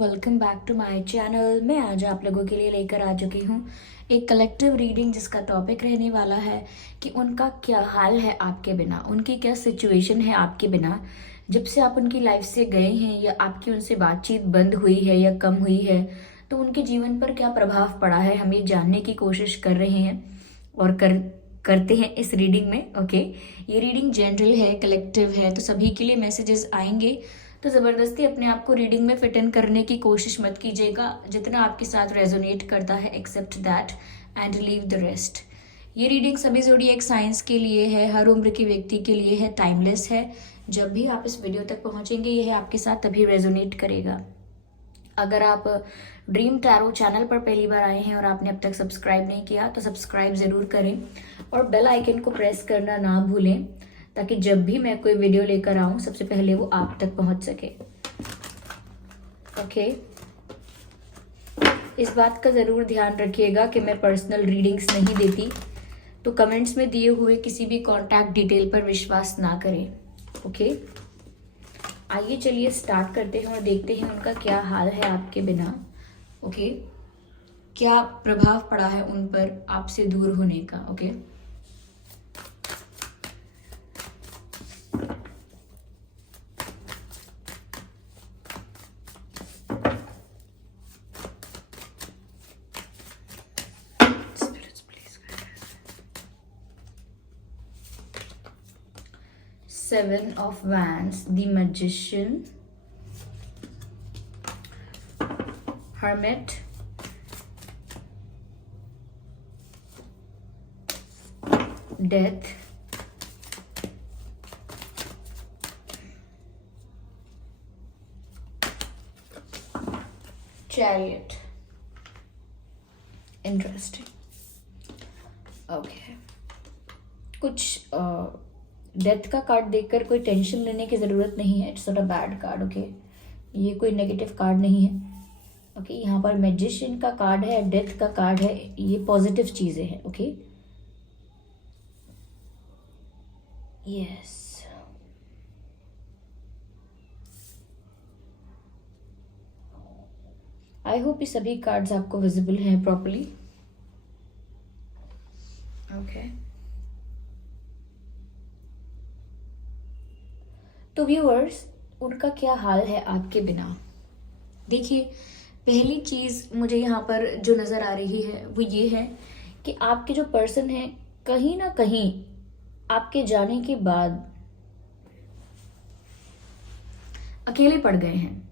Welcome back to my channel. मैं आज आप लोगों के लिए लेकर आ चुकी हूँ एक कलेक्टिव रीडिंग जिसका टॉपिक रहने वाला है कि उनका क्या हाल है आपके बिना, उनकी क्या सिचुएशन है आपके बिना। जब से आप उनकी लाइफ से गए हैं या आपकी उनसे बातचीत बंद हुई है या कम हुई है, तो उनके जीवन पर क्या प्रभाव पड़ा है, हम ये जानने की कोशिश कर रहे हैं और करते हैं इस रीडिंग में। ओके, ये रीडिंग जनरल है, कलेक्टिव है, तो सभी के लिए मैसेजेस आएंगे। तो ज़बरदस्ती अपने आप को रीडिंग में फिट इन करने की कोशिश मत कीजिएगा। जितना आपके साथ रेजोनेट करता है except that and leave the rest. ये रीडिंग सभी ज़ोडिएक साइंस के लिए है, हर उम्र के व्यक्ति के लिए है, टाइमलेस है। जब भी आप इस वीडियो तक पहुंचेंगे यह आपके साथ तभी रेजोनेट करेगा। अगर आप ड्रीम टैरो चैनल पर पहली बार आए हैं और आपने अब तक सब्सक्राइब नहीं किया तो सब्सक्राइब ज़रूर करें और बेल आइकन को प्रेस करना ना भूलें, ताकि जब भी मैं कोई वीडियो लेकर आऊं सबसे पहले वो आप तक पहुंच सके। ओके, इस बात का ज़रूर ध्यान रखिएगा कि मैं पर्सनल रीडिंग्स नहीं देती, तो कमेंट्स में दिए हुए किसी भी कॉन्टैक्ट डिटेल पर विश्वास ना करें। ओके, आइए चलिए स्टार्ट करते हैं और देखते हैं उनका क्या हाल है आपके बिना। ओके, क्या प्रभाव पड़ा है उन पर आपसे दूर होने का। Okay, 7 of Wands, the Magician, Hermit, Death, Chariot. Interesting. Okay. कुछ डेथ का कार्ड देखकर कोई टेंशन लेने की ज़रूरत नहीं है। It's not a bad card. Okay, ये कोई नेगेटिव कार्ड नहीं है। ओके, यहाँ पर मैजिशियन का कार्ड है, डेथ का कार्ड है, ये पॉजिटिव चीज़ें हैं। ओके, यस, आई होप ये सभी कार्ड्स आपको विजिबल हैं प्रॉपरली। ओके, तो व्यूअर्स, उनका क्या हाल है आपके बिना। देखिए, पहली चीज़ मुझे यहाँ पर जो नज़र आ रही है वो ये है कि आपके जो पर्सन है कहीं ना कहीं आपके जाने के बाद अकेले पड़ गए हैं,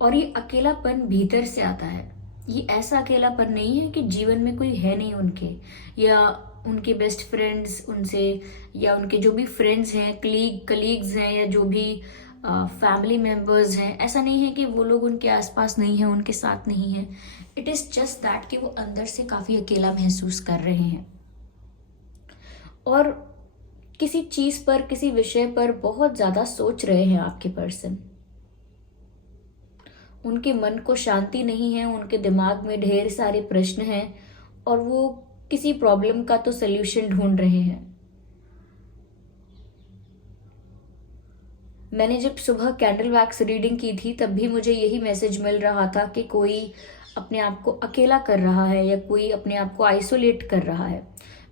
और ये अकेलापन भीतर से आता है। ये ऐसा अकेलापन नहीं है कि जीवन में कोई है नहीं उनके, या उनके बेस्ट फ्रेंड्स उनसे, या उनके जो भी फ्रेंड्स हैं, कलीग्स हैं, या जो भी फैमिली मेम्बर्स हैं, ऐसा नहीं है कि वो लोग उनके आसपास नहीं हैं, उनके साथ नहीं हैं। इट इज़ जस्ट दैट कि वो अंदर से काफ़ी अकेला महसूस कर रहे हैं और किसी चीज़ पर, किसी विषय पर बहुत ज़्यादा सोच रहे हैं आपके पर्सन। उनके मन को शांति नहीं है, उनके दिमाग में ढेर सारे प्रश्न हैं और वो किसी प्रॉब्लम का तो सल्यूशन ढूंढ रहे हैं। मैंने जब सुबह कैंडल वैक्स रीडिंग की थी तब भी मुझे यही मैसेज मिल रहा था कि कोई अपने आप को अकेला कर रहा है या कोई अपने आप को आइसोलेट कर रहा है।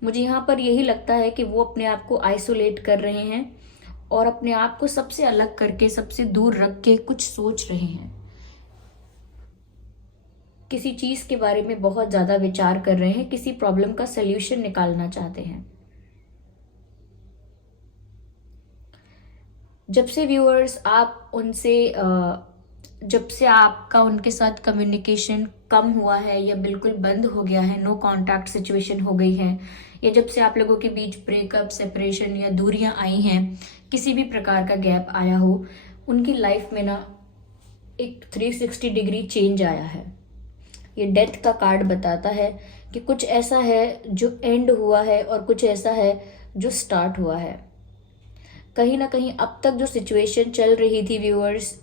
मुझे यहाँ पर यही लगता है कि वो अपने आप को आइसोलेट कर रहे हैं और अपने आप को सबसे अलग करके, सबसे दूर रख के कुछ सोच रहे हैं। किसी चीज़ के बारे में बहुत ज़्यादा विचार कर रहे हैं, किसी प्रॉब्लम का सल्यूशन निकालना चाहते हैं। जब से व्यूअर्स आप उनसे जब से आपका उनके साथ कम्युनिकेशन कम हुआ है या बिल्कुल बंद हो गया है, नो कांटेक्ट सिचुएशन हो गई है, या जब से आप लोगों के बीच ब्रेकअप, सेपरेशन या दूरियां आई हैं, किसी भी प्रकार का गैप आया हो, उनकी लाइफ में ना एक 360 डिग्री चेंज आया है। ये डेथ का कार्ड बताता है कि कुछ ऐसा है जो एंड हुआ है और कुछ ऐसा है जो स्टार्ट हुआ है। कहीं ना कहीं अब तक जो सिचुएशन चल रही थी व्यूअर्स,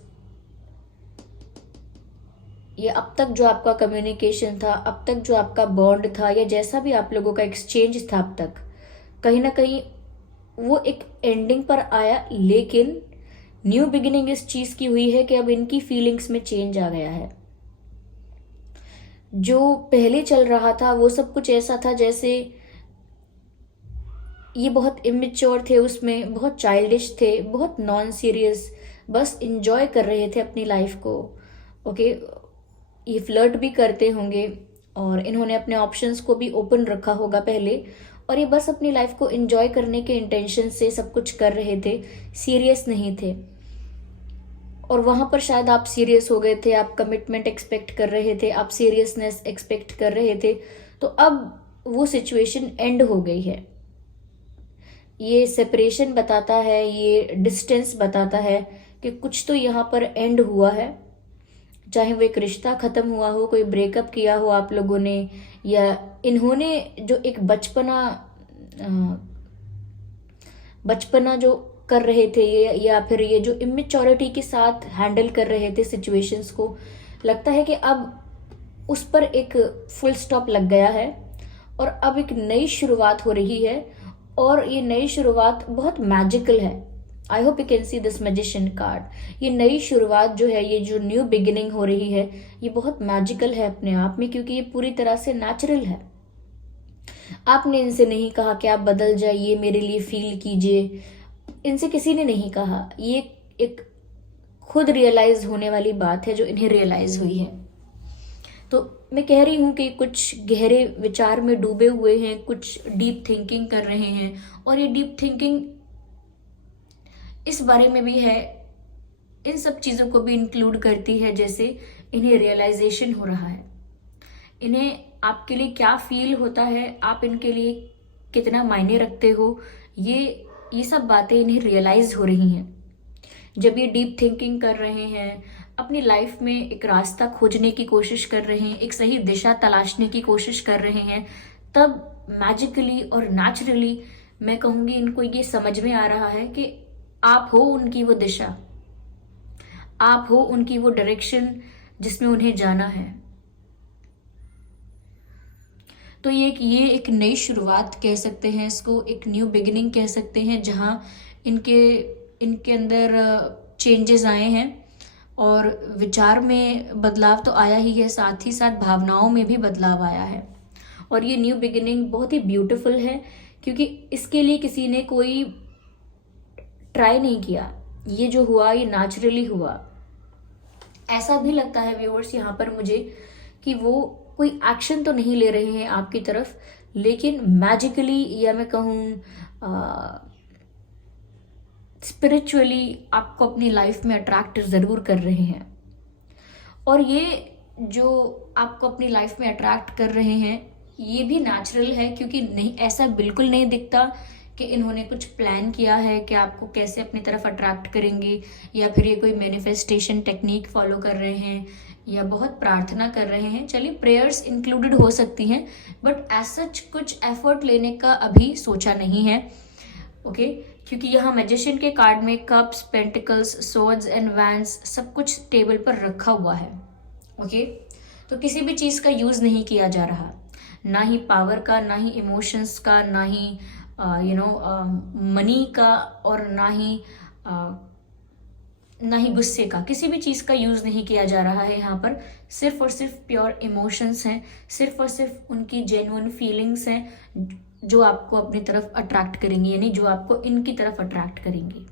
ये अब तक जो आपका कम्युनिकेशन था, अब तक जो आपका बॉन्ड था, या जैसा भी आप लोगों का एक्सचेंज था अब तक, कहीं ना कहीं वो एक एंडिंग पर आया। लेकिन न्यू बिगिनिंग इस चीज की हुई है कि अब इनकी फीलिंग्स में चेंज आ गया है। जो पहले चल रहा था वो सब कुछ ऐसा था जैसे ये बहुत इमेच्योर थे, उसमें बहुत चाइल्डिश थे, बहुत नॉन सीरियस, बस इंजॉय कर रहे थे अपनी लाइफ को। ओके, ये फ्लर्ट भी करते होंगे और इन्होंने अपने ऑप्शंस को भी ओपन रखा होगा पहले, और ये बस अपनी लाइफ को एंजॉय करने के इंटेंशन से सब कुछ कर रहे थे, सीरियस नहीं थे। और वहां पर शायद आप सीरियस हो गए थे, आप कमिटमेंट एक्सपेक्ट कर रहे थे, आप सीरियसनेस एक्सपेक्ट कर रहे थे, तो अब वो सिचुएशन एंड हो गई है। ये सेपरेशन बताता है, ये डिस्टेंस बताता है कि कुछ तो यहाँ पर एंड हुआ है। चाहे वो एक रिश्ता खत्म हुआ हो, कोई ब्रेकअप किया हो आप लोगों ने, या इन्होंने जो एक बचपना जो कर रहे थे ये, या फिर ये जो इमेच्योरिटी के साथ हैंडल कर रहे थे सिचुएशंस को, लगता है कि अब उस पर एक फुल स्टॉप लग गया है और अब एक नई शुरुआत हो रही है। और ये नई शुरुआत बहुत मैजिकल है। I hope you can see this magician card. ये नई शुरुआत जो है, ये जो न्यू बिगिनिंग हो रही है, ये बहुत मैजिकल है अपने आप में, क्योंकि ये पूरी तरह से नेचुरल है। आपने इनसे नहीं कहा कि आप बदल जाइए, मेरे लिए फील कीजिए, इनसे किसी ने नहीं कहा। ये एक खुद रियलाइज होने वाली बात है जो इन्हें रियलाइज हुई है। तो मैं कह रही हूँ कि कुछ गहरे विचार में डूबे हुए हैं, कुछ डीप थिंकिंग कर रहे हैं, और ये डीप थिंकिंग इस बारे में भी है, इन सब चीज़ों को भी इंक्लूड करती है, जैसे इन्हें रियलाइजेशन हो रहा है, इन्हें आपके लिए क्या फील होता है, आप इनके लिए कितना मायने रखते हो, ये सब बातें इन्हें रियलाइज हो रही हैं। जब ये डीप थिंकिंग कर रहे हैं, अपनी लाइफ में एक रास्ता खोजने की कोशिश कर रहे हैं, एक सही दिशा तलाशने की कोशिश कर रहे हैं, तब मैजिकली और नेचुरली मैं कहूँगी इनको ये समझ में आ रहा है कि आप हो उनकी वो दिशा, आप हो उनकी वो डायरेक्शन जिसमें उन्हें जाना है। तो ये एक नई शुरुआत कह सकते हैं इसको, एक न्यू बिगिनिंग कह सकते हैं, जहाँ इनके अंदर चेंजेस आए हैं और विचार में बदलाव तो आया ही है, साथ ही साथ भावनाओं में भी बदलाव आया है। और ये न्यू बिगिनिंग बहुत ही ब्यूटीफुल है, क्योंकि इसके लिए किसी ने कोई ट्राई नहीं किया, ये जो हुआ ये नेचुरली हुआ। ऐसा भी लगता है व्यूअर्स यहाँ पर मुझे कि वो कोई एक्शन तो नहीं ले रहे हैं आपकी तरफ, लेकिन मैजिकली, या मैं कहूँ स्पिरिचुअली आपको अपनी लाइफ में अट्रैक्ट ज़रूर कर रहे हैं। और ये जो आपको अपनी लाइफ में अट्रैक्ट कर रहे हैं ये भी नेचुरल है, क्योंकि नहीं, ऐसा बिल्कुल नहीं दिखता कि इन्होंने कुछ प्लान किया है कि आपको कैसे अपनी तरफ अट्रैक्ट करेंगे, या फिर ये कोई मैनिफेस्टेशन टेक्निक फॉलो कर रहे हैं या बहुत प्रार्थना कर रहे हैं। चलिए, प्रेयर्स इंक्लूडेड हो सकती हैं, बट एज सच कुछ एफर्ट लेने का अभी सोचा नहीं है। ओके, क्योंकि यहाँ मैजिशियन के कार्ड में cups, pentacles, swords and wands सब कुछ टेबल पर रखा हुआ है। ओके, तो किसी भी चीज़ का यूज़ नहीं किया जा रहा, ना ही पावर का, ना ही इमोशंस का, ना ही मनी का, और ना ही गुस्से का। किसी भी चीज़ का यूज़ नहीं किया जा रहा है यहाँ पर। सिर्फ और सिर्फ प्योर इमोशंस हैं, सिर्फ और सिर्फ उनकी जेन्युइन फीलिंग्स हैं जो आपको अपनी तरफ अट्रैक्ट करेंगी, यानी जो आपको इनकी तरफ अट्रैक्ट करेंगी।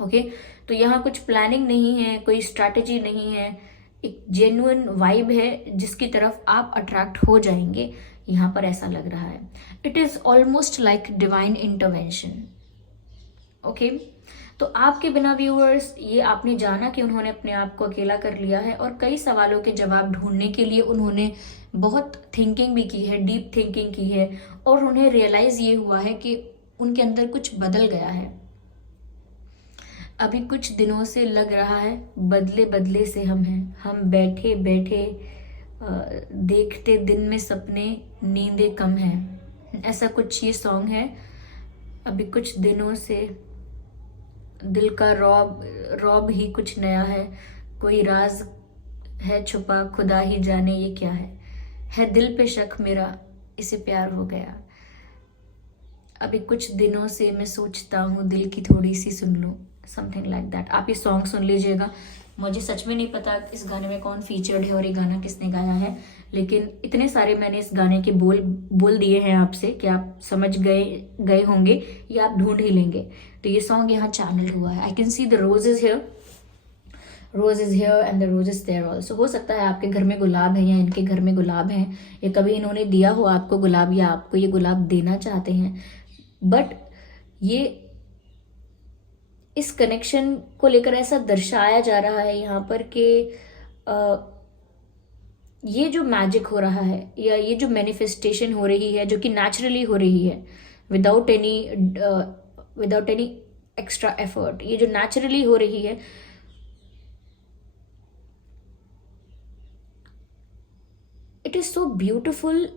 ओके, तो यहाँ कुछ प्लानिंग नहीं है, कोई स्ट्रैटेजी नहीं है, एक जेन्युइन वाइब है जिसकी तरफ आप अट्रैक्ट हो जाएंगे। यहाँ पर ऐसा लग रहा है, it is almost like divine intervention. Okay, तो आपके बिना व्यूअर्स, ये आपने जाना कि उन्होंने अपने आप को अकेला कर लिया है, और कई सवालों के जवाब ढूंढने के लिए उन्होंने बहुत थिंकिंग भी की है, डीप थिंकिंग की है, और उन्हें रियलाइज ये हुआ है कि उनके अंदर कुछ बदल गया है। अभी कुछ दिनों से लग रहा है बदले बदले से हम हैं, हम बैठे बैठे देखते दिन में सपने, नींदें कम हैं, ऐसा कुछ ये सॉन्ग है। अभी कुछ दिनों से दिल का रौब ही कुछ नया है, कोई राज है छुपा, खुदा ही जाने ये क्या है दिल पे शक मेरा, इसे प्यार हो गया। अभी कुछ दिनों से मैं सोचता हूँ, दिल की थोड़ी सी सुन लो, समथिंग लाइक दैट। आप ये सॉन्ग सुन लीजिएगा। मुझे सच में नहीं पता इस गाने में कौन फीचर्ड है और ये गाना किसने गाया है, लेकिन इतने सारे मैंने इस गाने के बोल दिए हैं आपसे कि आप समझ गए होंगे या आप ढूंढ ही लेंगे। तो ये सॉन्ग यहाँ चैनल हुआ है। I can see the rose is here, rose is here and the rose is there also. हो सकता है आपके घर में गुलाब है या इनके घर में गुलाब है, या कभी इन्होंने दिया हो आपको गुलाब या आपको ये गुलाब देना चाहते हैं। बट ये इस कनेक्शन को लेकर ऐसा दर्शाया जा रहा है यहाँ पर कि ये जो मैजिक हो रहा है या ये जो मैनिफेस्टेशन हो रही है, जो कि नेचुरली हो रही है विदाउट एनी एक्स्ट्रा एफर्ट, ये जो नेचुरली हो रही है, इट इज सो ब्यूटिफुल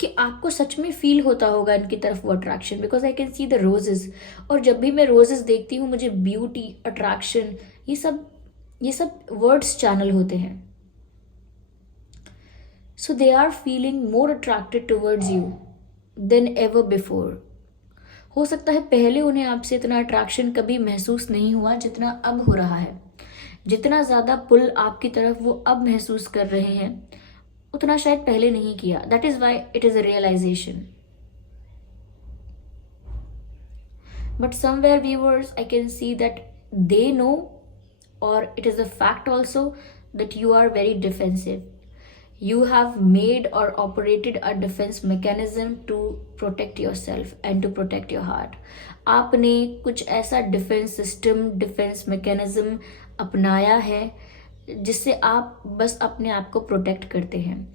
कि आपको सच में फील होता होगा इनकी तरफ वो attraction, because I can see the roses. और जब भी मैं रोजेस देखती हूँ मुझे ब्यूटी, अट्रैक्शन, ये सब वर्ड्स चैनल होते हैं। So they are feeling more attracted towards you than ever before. हो सकता है पहले उन्हें आपसे इतना अट्रैक्शन कभी महसूस नहीं हुआ जितना अब हो रहा है। जितना ज्यादा पुल आपकी तरफ वो अब महसूस कर रहे हैं उतना शायद पहले नहीं किया। That is why it is a realisation. But somewhere viewers I can see that they know, और it is a fact also that you are very defensive. You have made or operated a defense mechanism to protect yourself and to protect your heart. आपने कुछ ऐसा defence system, defence mechanism अपनाया है जिससे आप बस अपने आप को प्रोटेक्ट करते हैं।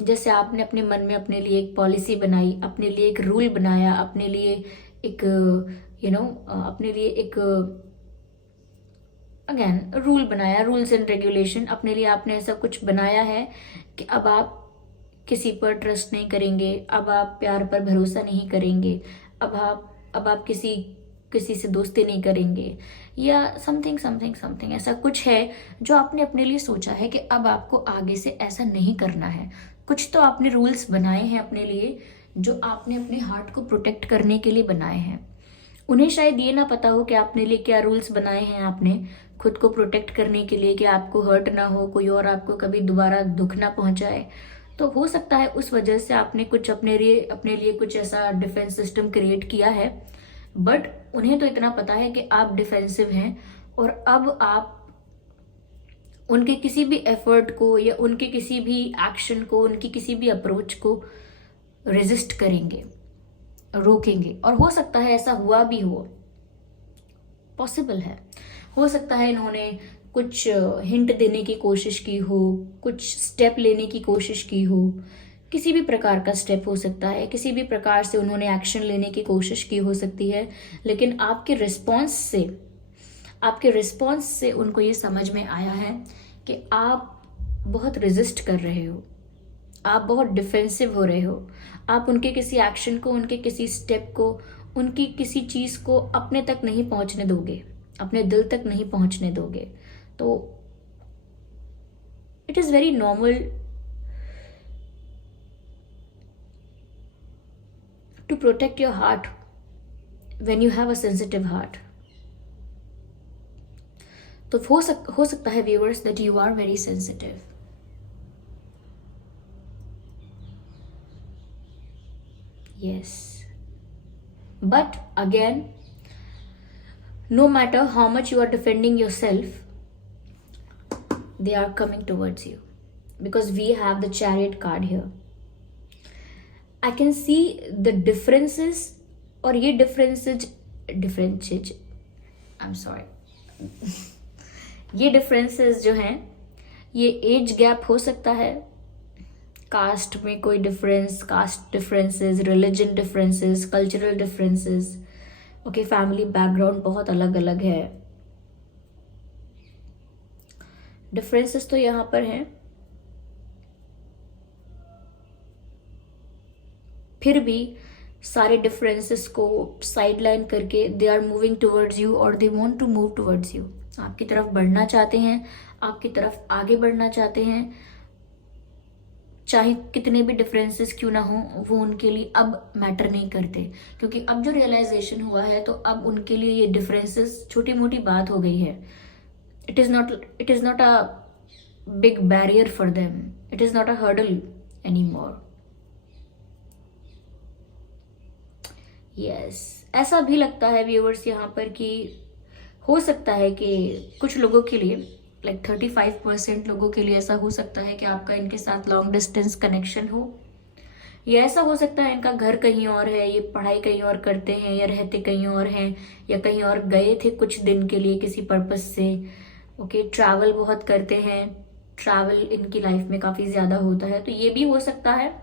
जैसे आपने अपने मन में अपने लिए एक पॉलिसी बनाई, अपने लिए एक रूल बनाया, अपने लिए एक अपने लिए एक अगेन रूल बनाया, रूल्स एंड रेगुलेशन। अपने लिए आपने ऐसा कुछ बनाया है कि अब आप किसी पर ट्रस्ट नहीं करेंगे, अब आप प्यार पर भरोसा नहीं करेंगे, अब आप किसी से दोस्ती नहीं करेंगे, या समथिंग ऐसा कुछ है जो आपने अपने लिए सोचा है कि अब आपको आगे से ऐसा नहीं करना है। कुछ तो आपने रूल्स बनाए हैं अपने लिए जो आपने अपने हार्ट को प्रोटेक्ट करने के लिए बनाए हैं। उन्हें शायद ये ना पता हो कि आपने लिए क्या रूल्स बनाए हैं आपने खुद को प्रोटेक्ट करने के लिए, कि आपको हर्ट ना हो, कोई और आपको कभी दोबारा दुख ना पहुंचाए। तो हो सकता है उस वजह से आपने कुछ अपने लिए कुछ ऐसा डिफेंस सिस्टम क्रिएट किया है। बट उन्हें तो इतना पता है कि आप डिफेंसिव हैं और अब आप उनके किसी भी एफर्ट को या उनके किसी भी एक्शन को, उनकी किसी भी अप्रोच को रेजिस्ट करेंगे, रोकेंगे। और हो सकता है ऐसा हुआ भी हो, पॉसिबल है। हो सकता है इन्होंने कुछ हिंट देने की कोशिश की हो, कुछ स्टेप लेने की कोशिश की हो, किसी भी प्रकार का स्टेप हो सकता है, किसी भी प्रकार से उन्होंने एक्शन लेने की कोशिश की हो सकती है। लेकिन आपके रिस्पॉन्स से उनको ये समझ में आया है कि आप बहुत रेजिस्ट कर रहे हो, आप बहुत डिफेंसिव हो रहे हो, आप उनके किसी एक्शन को, उनके किसी स्टेप को, उनकी किसी चीज को अपने तक नहीं पहुंचने दोगे, अपने दिल तक नहीं पहुंचने दोगे। तो it is very normal to protect your heart when you have a sensitive heart. तो हो सकता है viewers that you are very sensitive. Yes, but again, no matter how much you are defending yourself, they are coming towards you because we have the Chariot card here. I can see the differences, और ये differences I'm sorry ये differences जो हैं ये age gap हो सकता है, caste में कोई difference, caste differences, religion differences, cultural differences, okay, family background बहुत अलग अलग है। डिफरेंसेस तो यहाँ पर हैं, फिर भी सारे डिफरेंसेस को साइडलाइन करके they are moving towards you और they want to move towards you. आपकी तरफ बढ़ना चाहते हैं, आपकी तरफ आगे बढ़ना चाहते हैं। चाहे कितने भी डिफरेंसेस क्यों ना हो, वो उनके लिए अब मैटर नहीं करते, क्योंकि अब जो रियलाइजेशन हुआ है तो अब उनके लिए ये डिफरेंसेस छोटी मोटी बात हो गई है. It is not a big barrier for them, it is not a hurdle any more. Yes, ऐसा भी लगता है व्यूअर्स यहाँ पर कि हो सकता है कि कुछ लोगों के लिए, लाइक 35% लोगों के लिए ऐसा हो सकता है कि आपका इनके साथ लॉन्ग डिस्टेंस कनेक्शन हो, या ऐसा हो सकता है इनका घर कहीं और है, ये पढ़ाई कहीं और करते हैं या रहते कहीं और हैं, या कहीं और गए थे कुछ दिन के लिए किसी पर्पस से. ओके, ट्रैवल बहुत करते हैं, ट्रैवल इनकी लाइफ में काफ़ी ज़्यादा होता है, तो ये भी हो सकता है.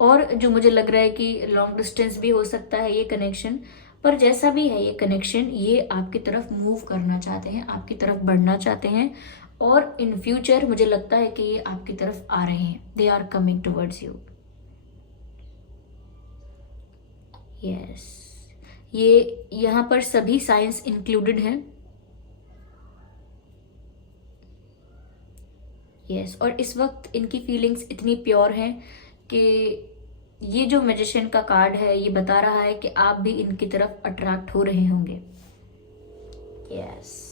और जो मुझे लग रहा है कि लॉन्ग डिस्टेंस भी हो सकता है ये कनेक्शन. पर जैसा भी है ये कनेक्शन, ये आपकी तरफ मूव करना चाहते हैं, आपकी तरफ बढ़ना चाहते हैं, और इन फ्यूचर मुझे लगता है कि ये आपकी तरफ आ रहे हैं. They are coming towards you. Yes, ये यहाँ पर सभी साइंस इंक्लूडेड हैं. यस, और इस वक्त इनकी फीलिंग्स इतनी प्योर हैं कि ये जो मैजिशियन का कार्ड है ये बता रहा है कि आप भी इनकी तरफ अट्रैक्ट हो रहे होंगे. Yes.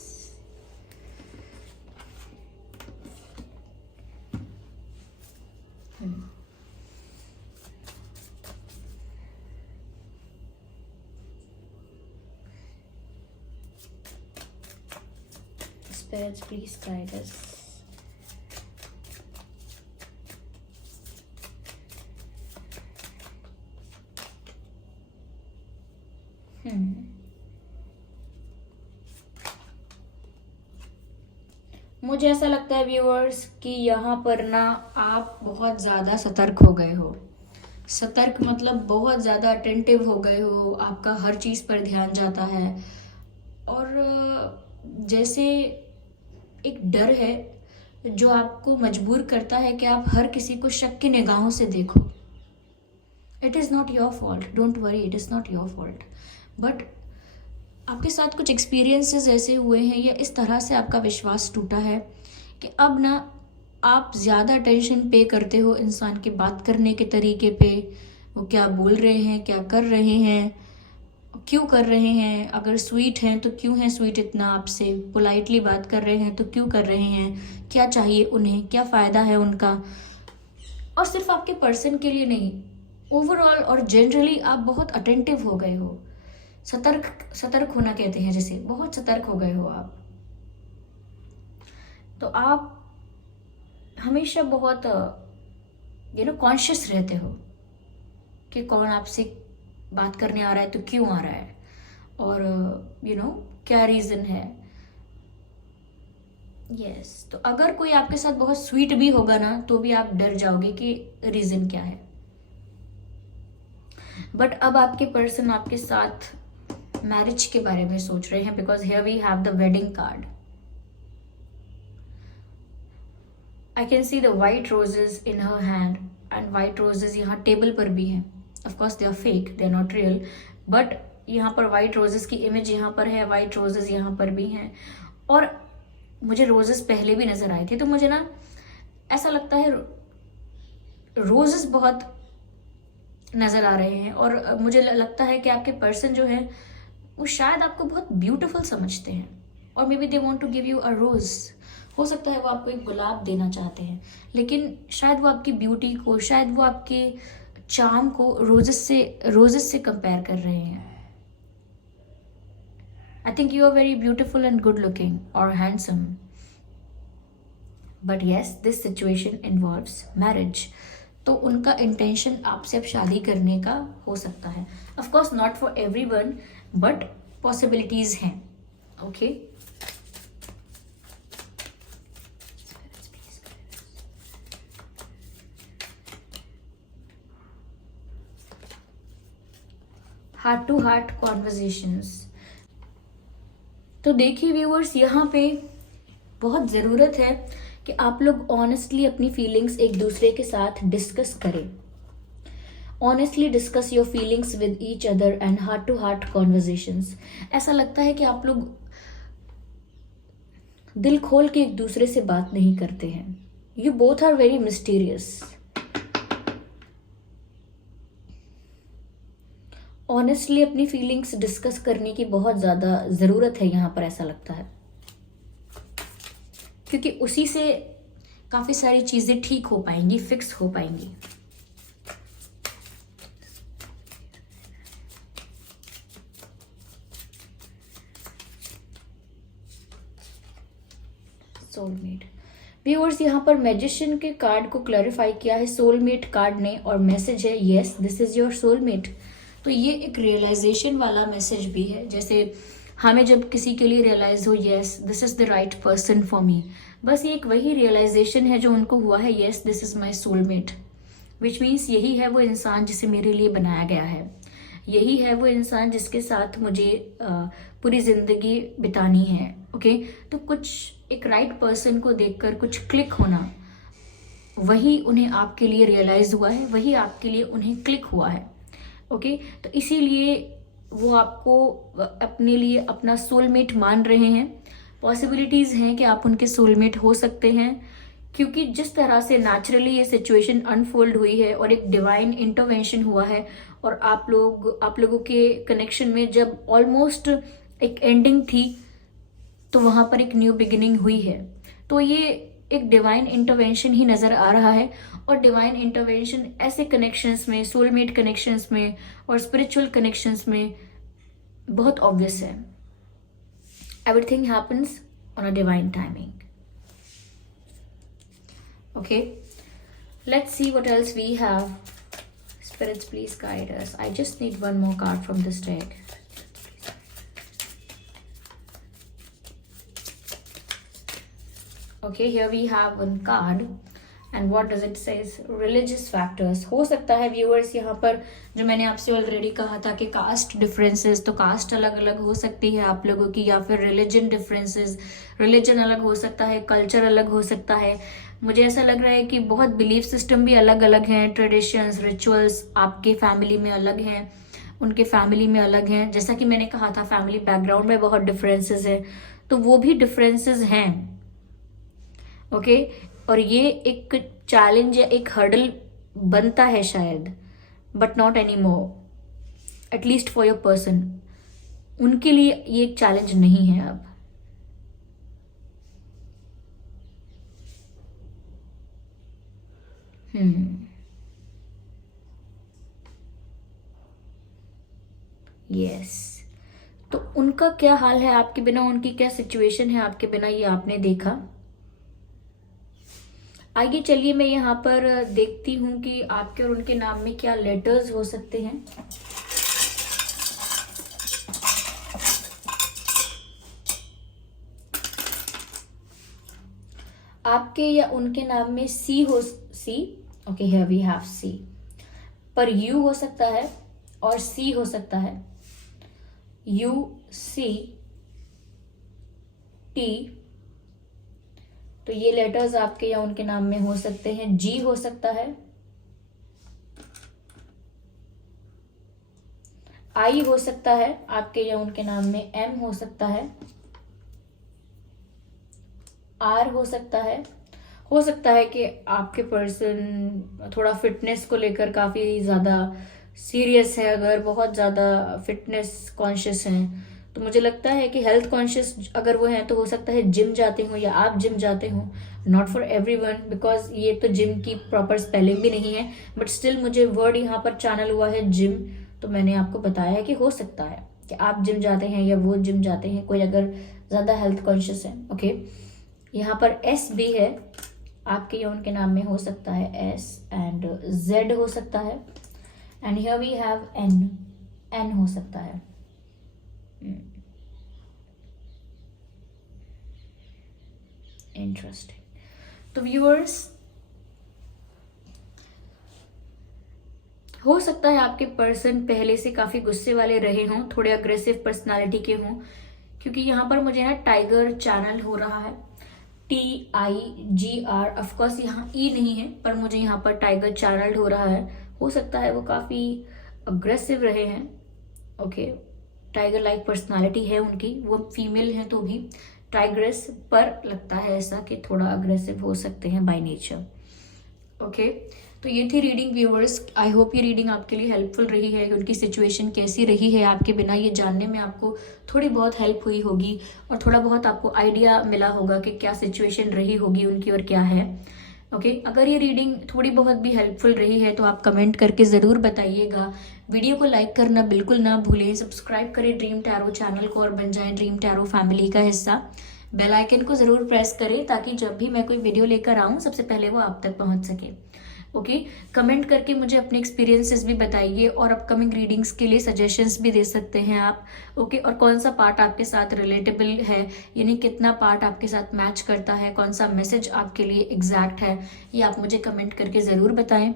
Spirits, please guide us. मुझे ऐसा लगता है व्यूअर्स कि यहाँ पर ना आप बहुत ज़्यादा सतर्क हो गए हो. सतर्क मतलब बहुत ज़्यादा अटेंटिव हो गए हो, आपका हर चीज़ पर ध्यान जाता है, और जैसे एक डर है जो आपको मजबूर करता है कि आप हर किसी को शक की निगाहों से देखो. It is not your fault, don't worry, it is not your fault. But आपके साथ कुछ एक्सपीरियंसेस ऐसे हुए हैं या इस तरह से आपका विश्वास टूटा है कि अब ना आप ज़्यादा अटेंशन पे करते हो इंसान की बात करने के तरीके पे. वो क्या बोल रहे हैं, क्या कर रहे हैं, क्यों कर रहे हैं, अगर स्वीट हैं तो क्यों है स्वीट इतना आपसे, पोलाइटली बात कर रहे हैं तो क्यों कर रहे हैं, क्या चाहिए उन्हें, क्या फ़ायदा है उनका. और सिर्फ आपके पर्सन के लिए नहीं, ओवरऑल और जनरली आप बहुत अटेंटिव हो गए हो. सतर्क होना कहते हैं जिसे, बहुत सतर्क हो गए हो आप. तो आप हमेशा बहुत कॉन्शियस रहते हो कि कौन आपसे बात करने आ रहा है तो क्यों आ रहा है, और क्या रीज़न है. यस, तो अगर कोई आपके साथ बहुत स्वीट भी होगा ना तो भी आप डर जाओगे कि रीज़न क्या है. बट अब आपके पर्सन आपके साथ मैरिज के बारे में सोच रहे हैं, because here we have the wedding card. I can see the white roses in her hand, and white roses यहाँ टेबल पर भी हैं. Of course they are fake, they are not real, but यहाँ पर वाइट रोजेस की image यहाँ पर है, वाइट रोजेस यहाँ पर भी हैं. और मुझे रोजेस पहले भी नजर आए थे, तो मुझे ना ऐसा लगता है रोजेस बहुत नजर आ रहे हैं. और मुझे लगता है कि आपके पर्सन जो है वो शायद आपको बहुत ब्यूटीफुल समझते हैं, और maybe they want to give you a rose. हो सकता है वो आपको एक गुलाब देना चाहते हैं, लेकिन शायद वो आपकी ब्यूटी को, शायद वो आपके चार्म को रोजेस से कंपेयर कर रहे हैं. I think you are very beautiful and good looking और handsome, but yes this situation involves marriage. तो उनका इंटेंशन आपसे अब शादी करने का हो सकता है. Of course not for everyone, but possibilities हैं. Okay, heart to heart conversations. तो देखिए व्यूअर्स, यहाँ पे बहुत ज़रूरत है कि आप लोग ऑनेस्टली अपनी फीलिंग्स एक दूसरे के साथ डिस्कस करें. Honestly discuss your feelings with each other and heart to heart conversations. ऐसा लगता है कि आप लोग दिल खोल के एक दूसरे से बात नहीं करते हैं. You both are very mysterious. Honestly अपनी फीलिंग्स डिस्कस करने की बहुत ज़्यादा ज़रूरत है यहाँ पर, ऐसा लगता है, क्योंकि उसी से काफ़ी सारी चीज़ें ठीक हो पाएंगी, फिक्स हो पाएंगी। सोलमेट व्यूअर्स, यहाँ पर मैजिशियन के कार्ड को क्लैरिफाई किया है सोलमेट कार्ड ने, और मैसेज है yes this is your soulmate. तो ये एक रियलाइजेशन वाला मैसेज भी है, जैसे हमें जब किसी के लिए रियलाइज हो yes this is the right person for me, बस ये एक वही रियलाइजेशन है जो उनको हुआ है, yes this is my soulmate, which means यही है वो इंसान जिसे मेरे लिए बनाया गया है, यही है वो इंसान जिसके साथ मुझे पूरी जिंदगी बितानी है। ओके, तो कुछ एक राइट पर्सन को देखकर कुछ क्लिक होना, वही उन्हें आपके लिए रियलाइज हुआ है, वही आपके लिए उन्हें क्लिक हुआ है। ओके, तो इसीलिए वो आपको अपने लिए अपना सोलमेट मान रहे हैं। पॉसिबिलिटीज हैं कि आप उनके सोलमेट हो सकते हैं, क्योंकि जिस तरह से नेचुरली ये सिचुएशन अनफोल्ड हुई है और एक डिवाइन इंटरवेंशन हुआ है, और आप लोगों के कनेक्शन में जब ऑलमोस्ट एक एंडिंग थी, तो वहां पर एक न्यू बिगिनिंग हुई है। तो ये एक डिवाइन इंटरवेंशन ही नजर आ रहा है, और डिवाइन इंटरवेंशन ऐसे कनेक्शंस में, सोलमेट कनेक्शंस में और स्पिरिचुअल कनेक्शंस में बहुत ऑब्वियस है। Everything happens on a divine timing. Okay, let's see what else we have. Spirits please guide us. I just need one more card from this deck. Okay, here we have one card and what does it says? Religious factors। हो सकता है viewers यहाँ पर, जो मैंने आपसे already कहा था कि कास्ट डिफरेंसेस, तो कास्ट अलग अलग हो सकती है आप लोगों की, या फिर रिलीजन डिफरेंसेस, रिलीजन अलग हो सकता है, कल्चर अलग हो सकता है। मुझे ऐसा लग रहा है कि बहुत बिलीफ सिस्टम भी अलग अलग हैं, ट्रेडिशंस, रिचुअल्स आपके फैमिली में अलग हैं, उनके फैमिली में अलग हैं। जैसा कि मैंने कहा था, फैमिली बैकग्राउंड में बहुत डिफरेंसेस है, तो वो भी डिफरेंसेस हैं। ओके, और ये एक चैलेंज या एक हर्डल बनता है शायद, but not any more, at least for your person. उनके लिए ये एक चैलेंज नहीं है अब। यस, तो उनका क्या हाल है आपके बिना, उनकी क्या सिचुएशन है आपके बिना, ये आपने देखा। आगे चलिए मैं यहाँ पर देखती हूँ कि आपके और उनके नाम में क्या लेटर्स हो सकते हैं। आपके या उनके नाम में सी हो, सी, ओके, हियर वी हैव सी, पर यू हो सकता है और सी हो सकता है, यू सी टी। तो ये लेटर्स आपके या उनके नाम में हो सकते हैं। जी हो सकता है, आई हो सकता है आपके या उनके नाम में, एम हो सकता है, आर हो सकता है। हो सकता है कि आपके पर्सन थोड़ा फिटनेस को लेकर काफी ज्यादा सीरियस है, अगर बहुत ज्यादा फिटनेस कॉन्शियस हैं, तो मुझे लगता है कि हेल्थ कॉन्शियस अगर वो हैं, तो हो सकता है जिम जाते हो या आप जिम जाते हो। नॉट फॉर एवरीवन, बिकॉज ये तो जिम की प्रॉपर स्पेलिंग भी नहीं है, बट स्टिल मुझे वर्ड यहाँ पर चैनल हुआ है जिम, तो मैंने आपको बताया है कि हो सकता है कि आप जिम जाते हैं या वो जिम जाते हैं, कोई अगर ज्यादा हेल्थ कॉन्शियस है। ओके, यहाँ पर एस भी है आपके या उनके नाम में, हो सकता है एस, एंड जेड हो सकता है, and here we have N, N हो सकता है। इंटरेस्टिंग। तो व्यूअर्स, हो सकता है आपके पर्सन पहले से काफी गुस्से वाले रहे हों, थोड़े अग्रेसिव पर्सनालिटी के हों, क्योंकि यहाँ पर मुझे ना टाइगर चैनल हो रहा है, TIGR। ऑफकोर्स यहाँ ई नहीं है, पर मुझे यहाँ पर टाइगर चैनल हो रहा है। हो सकता है वो काफी अग्रेसिव रहे हैं। ओके, टाइगर लाइक पर्सनालिटी है उनकी, वो फीमेल है तो भी टाइग्रेस, पर लगता है ऐसा कि थोड़ा अग्रेसिव हो सकते हैं बाय नेचर। ओके, तो ये थी रीडिंग व्यूअर्स। आई होप ये रीडिंग आपके लिए हेल्पफुल रही है, उनकी सिचुएशन कैसी रही है आपके बिना, ये जानने में आपको थोड़ी बहुत हेल्प हुई होगी और थोड़ा बहुत आपको आइडिया मिला होगा कि क्या सिचुएशन रही होगी उनकी और क्या है। ओके अगर ये रीडिंग थोड़ी बहुत भी हेल्पफुल रही है तो आप कमेंट करके ज़रूर बताइएगा। वीडियो को लाइक करना बिल्कुल ना भूलें, सब्सक्राइब करें ड्रीम टैरो चैनल को और बन जाएं ड्रीम टैरो फैमिली का हिस्सा। बेल आइकन को ज़रूर प्रेस करें ताकि जब भी मैं कोई वीडियो लेकर आऊँ सबसे पहले वो आप तक पहुँच सके। ओके कमेंट करके मुझे अपने एक्सपीरियंसेस भी बताइए और अपकमिंग रीडिंग्स के लिए सजेशंस भी दे सकते हैं आप। ओके और कौन सा पार्ट आपके साथ रिलेटेबल है, यानी कितना पार्ट आपके साथ मैच करता है, कौन सा मैसेज आपके लिए एग्जैक्ट है, ये आप मुझे कमेंट करके ज़रूर बताएं।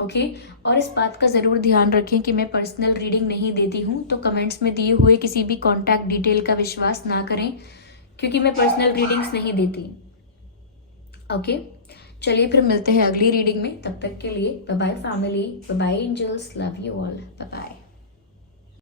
ओके और इस बात का ज़रूर ध्यान रखें कि मैं पर्सनल रीडिंग नहीं देती हूँ, तो कमेंट्स में दिए हुए किसी भी कॉन्टैक्ट डिटेल का विश्वास ना करें क्योंकि मैं पर्सनल रीडिंग्स नहीं देती। ओके चलिए फिर मिलते हैं अगली रीडिंग में, तब तक के लिए bye bye family, bye bye angels, love you all, bye bye.